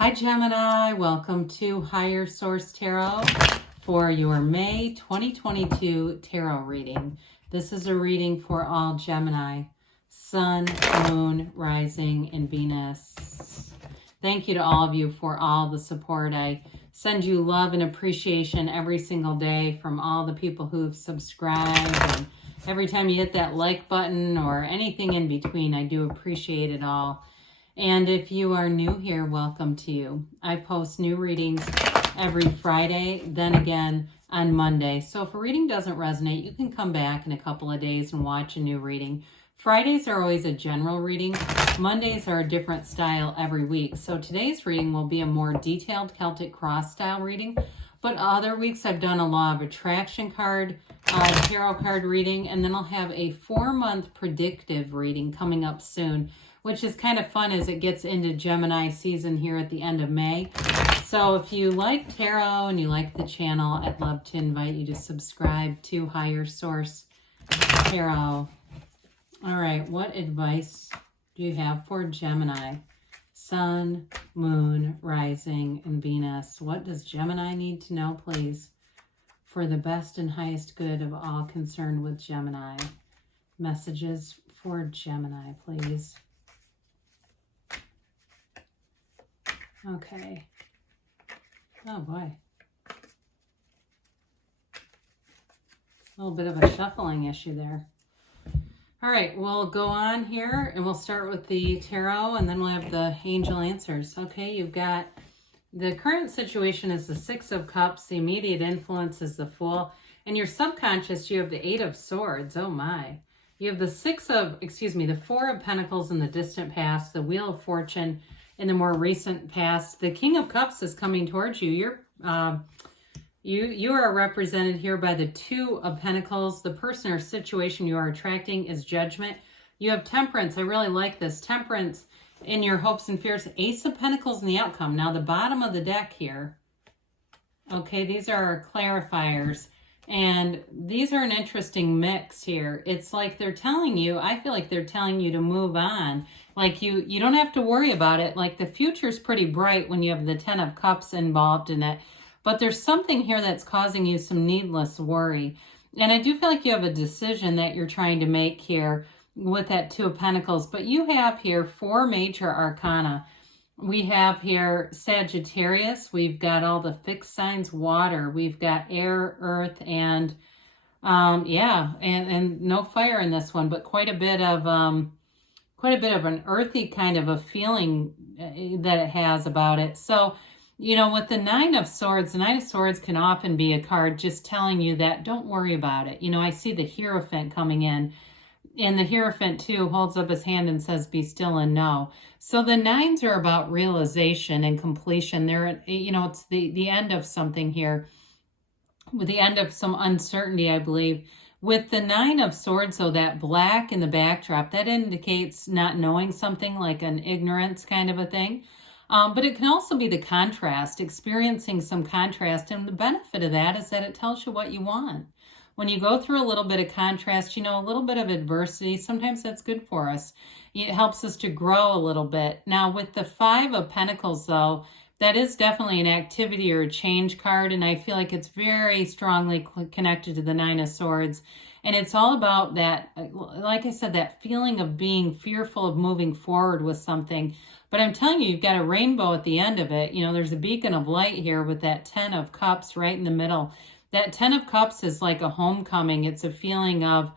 Hi Gemini, welcome to Higher Source Tarot for your May 2022 tarot reading. This is a reading for all Gemini, Sun, Moon, Rising, and Venus. Thank you to all of you for all the support. I send you love and appreciation every single day from all the people who've subscribed. And every time you hit that like button or anything in between, I do appreciate it all. And if you are new here, welcome to you. I post new readings every Friday, then again on Monday. So if a reading doesn't resonate, you can come back in a couple of days and watch a new reading. Fridays are always a general reading. Mondays are a different style every week. So today's reading will be a more detailed Celtic Cross style reading. But other weeks I've done a Law of Attraction card, tarot card reading, and then I'll have a 4-month predictive reading coming up soon, which is kind of fun as it gets into Gemini season here at the end of May. So if you like tarot and you like the channel, I'd love to invite you to subscribe to Higher Source Tarot. All right, what advice do you have for Gemini? Sun, Moon, Rising, and Venus. What does Gemini need to know, please, for the best and highest good of all concerned with Gemini? Messages for Gemini, please. Okay. Oh boy. A little bit of a shuffling issue there. All right, we'll go on here and we'll start with the tarot and then we'll have the angel answers. Okay, you've got the current situation is the Six of Cups, the immediate influence is the Fool, and your subconscious, you have the Eight of Swords. Oh my. You have the Four of Pentacles in the distant past, the Wheel of Fortune in the more recent past. The King of Cups is coming towards you. You are represented here by the Two of Pentacles. The person or situation you are attracting is Judgment. You have Temperance. I really like this. Temperance in your hopes and fears. Ace of Pentacles in the outcome. Now the bottom of the deck here. Okay, these are our clarifiers. And these are an interesting mix here. It's like they're telling you, I feel like they're telling you to move on. Like you don't have to worry about it. Like the future's pretty bright when you have the Ten of Cups involved in it. But there's something here that's causing you some needless worry. And I do feel like you have a decision that you're trying to make here with that Two of Pentacles. But you have here 4 major arcana. We have here Sagittarius. We've got all the fixed signs, water. We've got air, earth, and and no fire in this one, but quite a bit of an earthy kind of a feeling that it has about it. So, you know, with the Nine of Swords, the Nine of Swords can often be a card just telling you that don't worry about it. You know, I see the Hierophant coming in. And the Hierophant, too, holds up his hand and says, be still and know. So the nines are about realization and completion. They're, you know, it's the end of something here. With the end of some uncertainty, I believe. With the Nine of Swords, though, that black in the backdrop, that indicates not knowing something, like an ignorance kind of a thing. But it can also be the contrast, experiencing some contrast. And the benefit of that is that it tells you what you want. When you go through a little bit of contrast, you know, a little bit of adversity, sometimes that's good for us. It helps us to grow a little bit. Now, with the Five of Pentacles, though, that is definitely an activity or a change card, and I feel like it's very strongly connected to the Nine of Swords. And it's all about that, like I said, that feeling of being fearful of moving forward with something. But I'm telling you, you've got a rainbow at the end of it. You know, there's a beacon of light here with that Ten of Cups right in the middle. That Ten of Cups is like a homecoming. It's a feeling of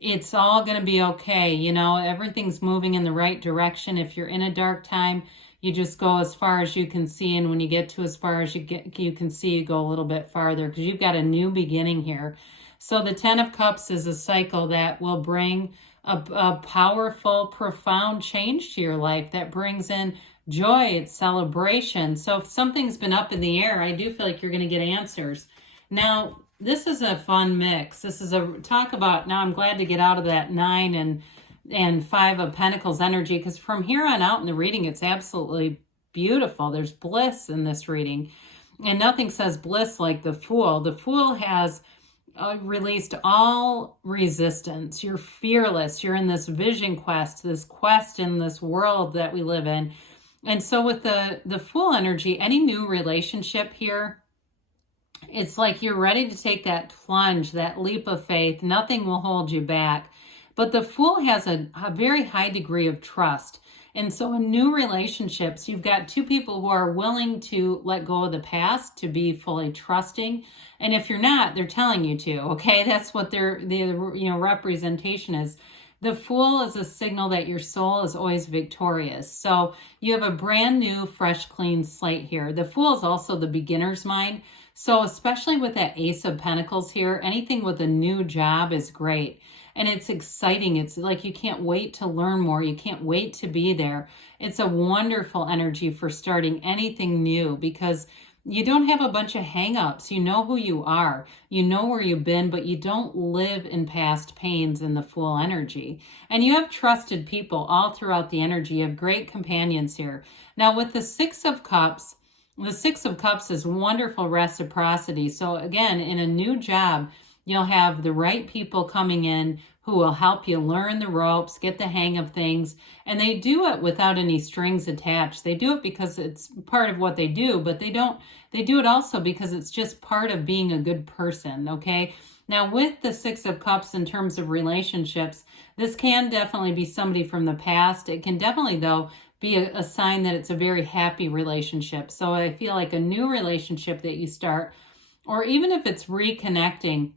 it's all going to be okay. You know, everything's moving in the right direction. If you're in a dark time, you just go as far as you can see. And when you get to as far as you can see, you go a little bit farther because you've got a new beginning here. So the Ten of Cups is a cycle that will bring a powerful, profound change to your life that brings in joy, it's celebration. So if something's been up in the air, I do feel like you're going to get answers. Now, this is a fun mix. This is a talk about, now I'm glad to get out of that 9 and 5 of Pentacles energy, because from here on out in the reading, it's absolutely beautiful. There's bliss in this reading. And nothing says bliss like the Fool. The Fool has released all resistance. You're fearless. You're in this vision quest, this quest in this world that we live in. And so with the Fool energy, any new relationship here, it's like you're ready to take that plunge, that leap of faith. Nothing will hold you back. But the Fool has a very high degree of trust. And so in new relationships, you've got two people who are willing to let go of the past, to be fully trusting. And if you're not, they're telling you to, okay? That's what the representation is. The Fool is a signal that your soul is always victorious. So you have a brand new, fresh, clean slate here. The Fool is also the beginner's mind. So especially with that Ace of Pentacles here, anything with a new job is great. And it's exciting. It's like you can't wait to learn more. You can't wait to be there. It's a wonderful energy for starting anything new because you don't have a bunch of hang-ups. You know who you are. You know where you've been, but you don't live in past pains in the Fool energy. And you have trusted people all throughout the energy. You have great companions here. Now with the Six of Cups, the Six of Cups is wonderful reciprocity. So again, in a new job, you'll have the right people coming in who will help you learn the ropes, get the hang of things. And they do it without any strings attached. They do it because it's part of what they do, but they do it also because it's just part of being a good person, okay? Now with the Six of Cups in terms of relationships, this can definitely be somebody from the past. It can definitely, though, be a sign that it's a very happy relationship. So I feel like a new relationship that you start, or even if it's reconnecting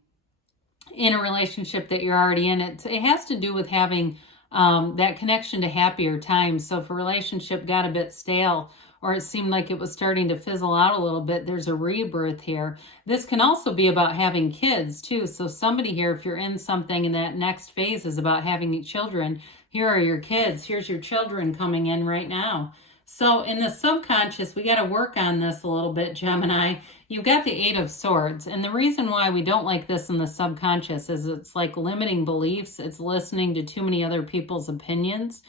in a relationship that you're already in, it has to do with having that connection to happier times. So if a relationship got a bit stale or it seemed like it was starting to fizzle out a little bit, there's a rebirth here. This can also be about having kids too. So somebody here, if you're in something and that next phase is about having children, here are your kids. Here's your children coming in right now. So in the subconscious, we got to work on this a little bit, Gemini. You've got the Eight of Swords. And the reason why we don't like this in the subconscious is it's like limiting beliefs. It's listening to too many other people's opinions.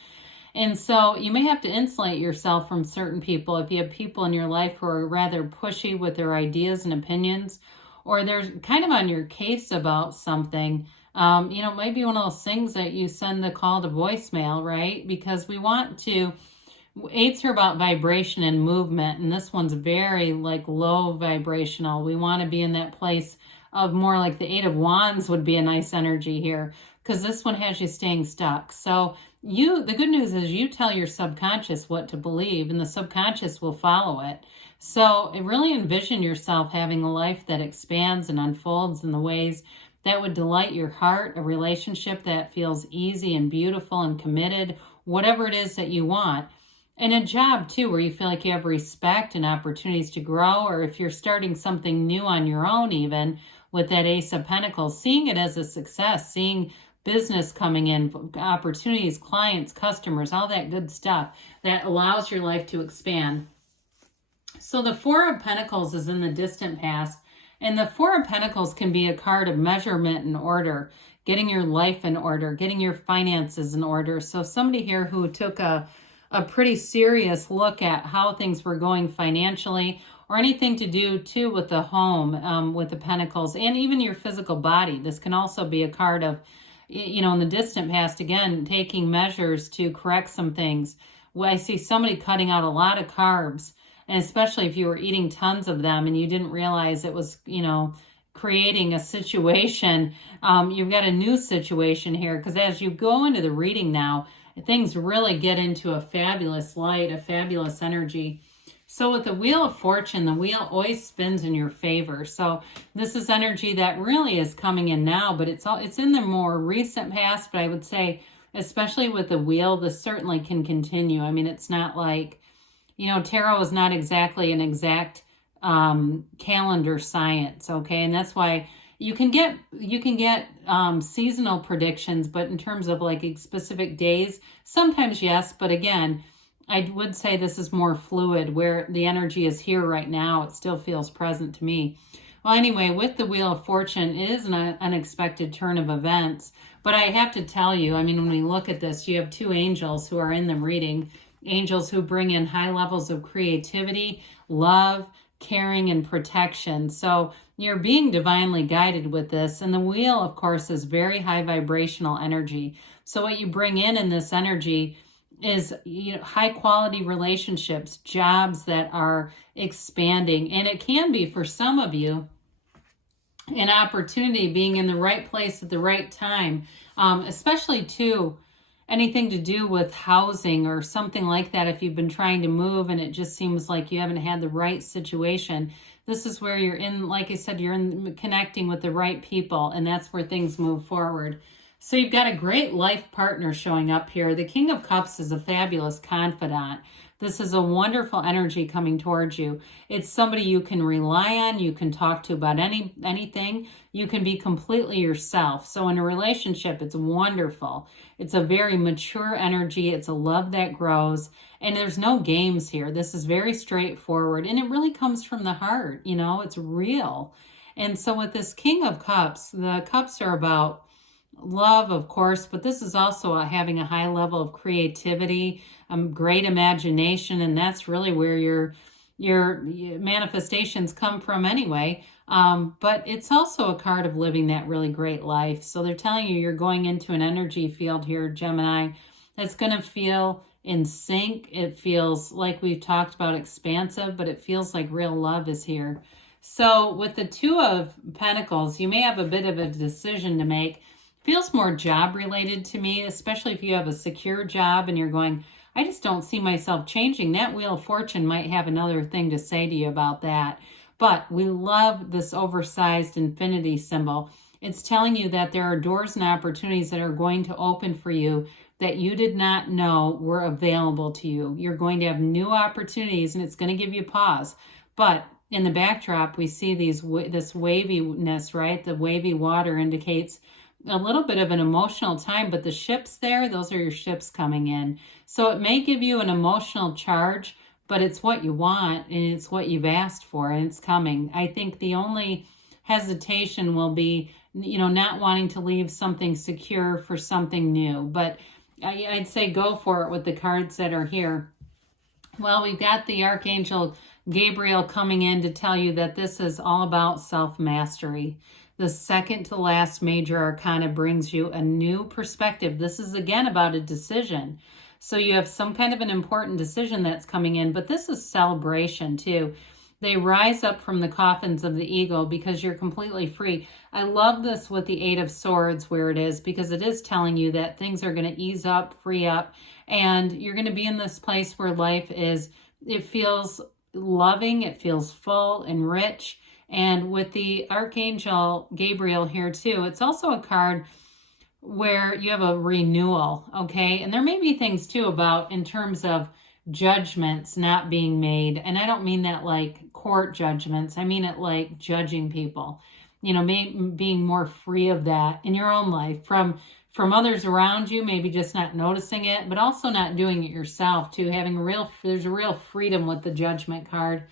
And so you may have to insulate yourself from certain people if you have people in your life who are rather pushy with their ideas and opinions, or they're kind of on your case about something. It might be one of those things that you send the call to voicemail, right? Because we want to, eights are about vibration and movement, and this one's very like low vibrational. We want to be in that place of more like the Eight of Wands would be a nice energy here, because this one has you staying stuck. So the good news is you tell your subconscious what to believe, and the subconscious will follow it. So really envision yourself having a life that expands and unfolds in the ways that would delight your heart, a relationship that feels easy and beautiful and committed, whatever it is that you want. And a job too, where you feel like you have respect and opportunities to grow, or if you're starting something new on your own, even with that Ace of Pentacles, seeing it as a success, seeing business coming in, opportunities, clients, customers, all that good stuff that allows your life to expand. So the Four of Pentacles is in the distant past, and the Four of Pentacles can be a card of measurement and order, getting your life in order, getting your finances in order. So somebody here who took a pretty serious look at how things were going financially, or anything to do too with the home, with the Pentacles, and even your physical body. This can also be a card of, in the distant past, again, taking measures to correct some things. Well, I see somebody cutting out a lot of carbs, and especially if you were eating tons of them and you didn't realize it was, creating a situation. You've got a new situation here, because as you go into the reading now, things really get into a fabulous light, a fabulous energy. So with the Wheel of Fortune, the wheel always spins in your favor. So this is energy that really is coming in now, but it's in the more recent past. But I would say, especially with the wheel, this certainly can continue. I mean, it's not like, tarot is not exactly an exact calendar science, okay? And that's why you can get seasonal predictions, but in terms of like specific days, sometimes yes, but again, I would say this is more fluid, where the energy is here right now. It still feels present to me. Well, anyway, with the Wheel of Fortune, it is an unexpected turn of events, but I have to tell you, I mean, when we look at this, you have two angels who are in the reading, angels who bring in high levels of creativity, love, caring, and protection. So you're being divinely guided with this. And the wheel, of course, is very high vibrational energy. So what you bring in this energy is, you know, high quality relationships, jobs that are expanding. And it can be for some of you an opportunity, being in the right place at the right time, especially too anything to do with housing or something like that. If you've been trying to move and it just seems like you haven't had the right situation, this is where you're in, like I said, you're in connecting with the right people, and that's where things move forward. So you've got a great life partner showing up here. The King of Cups is a fabulous confidant. This is a wonderful energy coming towards you. It's somebody you can rely on, you can talk to about anything. You can be completely yourself. So in a relationship, it's wonderful. It's a very mature energy. It's a love that grows. And there's no games here. This is very straightforward. And it really comes from the heart. You know, it's real. And so with this King of Cups, the cups are about love, of course, but this is also having a high level of creativity, great imagination, and that's really where your manifestations come from anyway. But it's also a card of living that really great life. So they're telling you you're going into an energy field here, Gemini, that's going to feel in sync. It feels like we've talked about expansive, but it feels like real love is here. So with the Two of Pentacles, you may have a bit of a decision to make. Feels more job related to me, especially if you have a secure job and you're going, I just don't see myself changing. That Wheel of Fortune might have another thing to say to you about that. But we love this oversized infinity symbol. It's telling you that there are doors and opportunities that are going to open for you that you did not know were available to you. You're going to have new opportunities, and it's going to give you pause. But in the backdrop, we see this waviness, right? The wavy water indicates a little bit of an emotional time, but the ships there, those are your ships coming in. So it may give you an emotional charge, but it's what you want and it's what you've asked for, and it's coming. I think the only hesitation will be, you know, not wanting to leave something secure for something new. But I'd say go for it with the cards that are here. Well, we've got the Archangel Gabriel coming in to tell you that this is all about self-mastery. The second to last major arcana brings you a new perspective. This is again about a decision. So you have some kind of an important decision that's coming in, but this is celebration too. They rise up from the coffins of the ego because you're completely free. I love this with the Eight of Swords where it is, because it is telling you that things are going to ease up, free up, and you're going to be in this place where life is, it feels loving, it feels full and rich. And with the Archangel Gabriel here too, it's also a card where you have a renewal, okay? And there may be things too about in terms of judgments not being made. And I don't mean that like court judgments. I mean it like judging people, you know, being more free of that in your own life from others around you, maybe just not noticing it, but also not doing it yourself too. There's a real freedom with the Judgment card.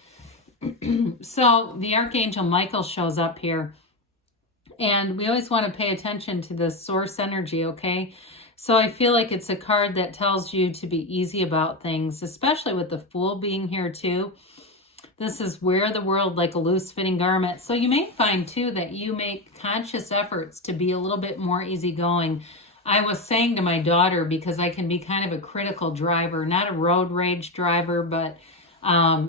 So the Archangel Michael shows up here, and we always want to pay attention to the source energy, okay? So I feel like it's a card that tells you to be easy about things, especially with the Fool being here too. This is wear the world like a loose fitting garment. So you may find too that you make conscious efforts to be a little bit more easygoing. I was saying to my daughter, because I can be kind of a critical driver, not a road rage driver, but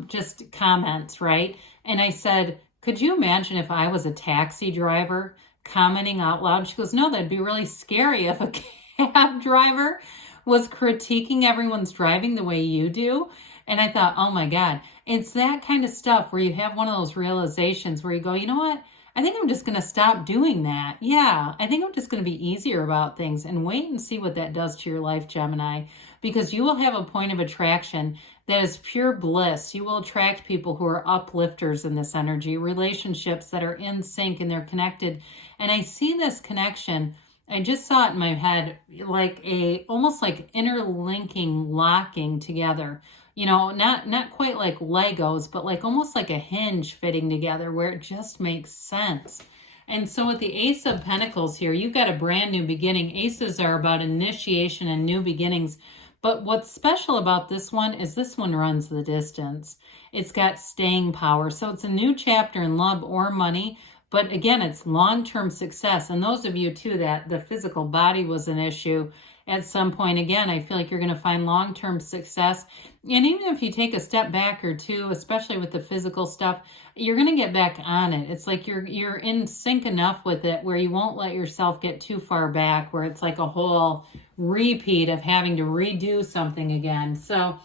just comments, right? And I said, could you imagine if I was a taxi driver commenting out loud? She goes, no, that'd be really scary if a cab driver was critiquing everyone's driving the way you do. And I thought, oh my God, it's that kind of stuff where you have one of those realizations where you go, you know what? I think I'm just going to stop doing that. Yeah, I think I'm just going to be easier about things, and wait and see what that does to your life, Gemini, because you will have a point of attraction that is pure bliss. You will attract people who are uplifters in this energy, relationships that are in sync and they're connected. And I see this connection. I just saw it in my head, like almost like interlinking, locking together. You know, not quite like Legos, but like almost like a hinge fitting together where it just makes sense. And so with the Ace of Pentacles here, you've got a brand new beginning. Aces are about initiation and new beginnings. But what's special about this one is this one runs the distance. It's got staying power. So it's a new chapter in love or money. But again, it's long-term success. And those of you too that the physical body was an issue at some point. Again, I feel like you're going to find long-term success. And even if you take a step back or two, especially with the physical stuff, you're going to get back on it. It's like you're in sync enough with it where you won't let yourself get too far back, where it's like a whole repeat of having to redo something again. So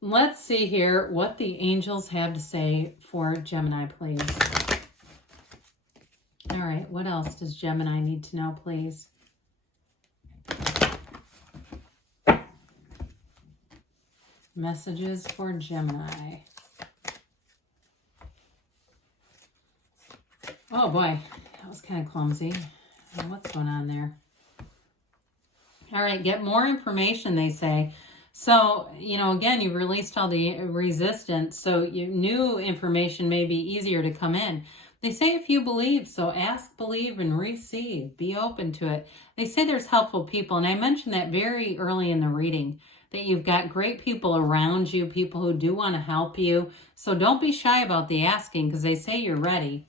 let's see here what the angels have to say for Gemini, please. All right, what else does Gemini need to know, please? Messages for Gemini. Oh boy, that was kind of clumsy. What's going on there? All right, get more information, they say. So, you know, again, you released all the resistance, so new information may be easier to come in. They say if you believe, so ask, believe, and receive. Be open to it. They say there's helpful people, and I mentioned that very early in the reading, that you've got great people around you, people who do want to help you. So don't be shy about the asking, because they say you're ready.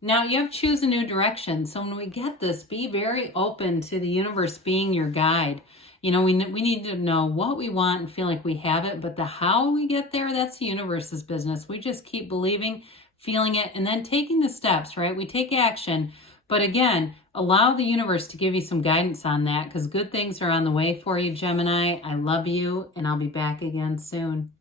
Now, you have to choose a new direction. So when we get this, be very open to the universe being your guide. You know, we need to know what we want and feel like we have it, but the how we get there, that's the universe's business. We just keep believing, feeling it, and then taking the steps, right? We take action, but again, allow the universe to give you some guidance on that, because good things are on the way for you, Gemini. I love you, and I'll be back again soon.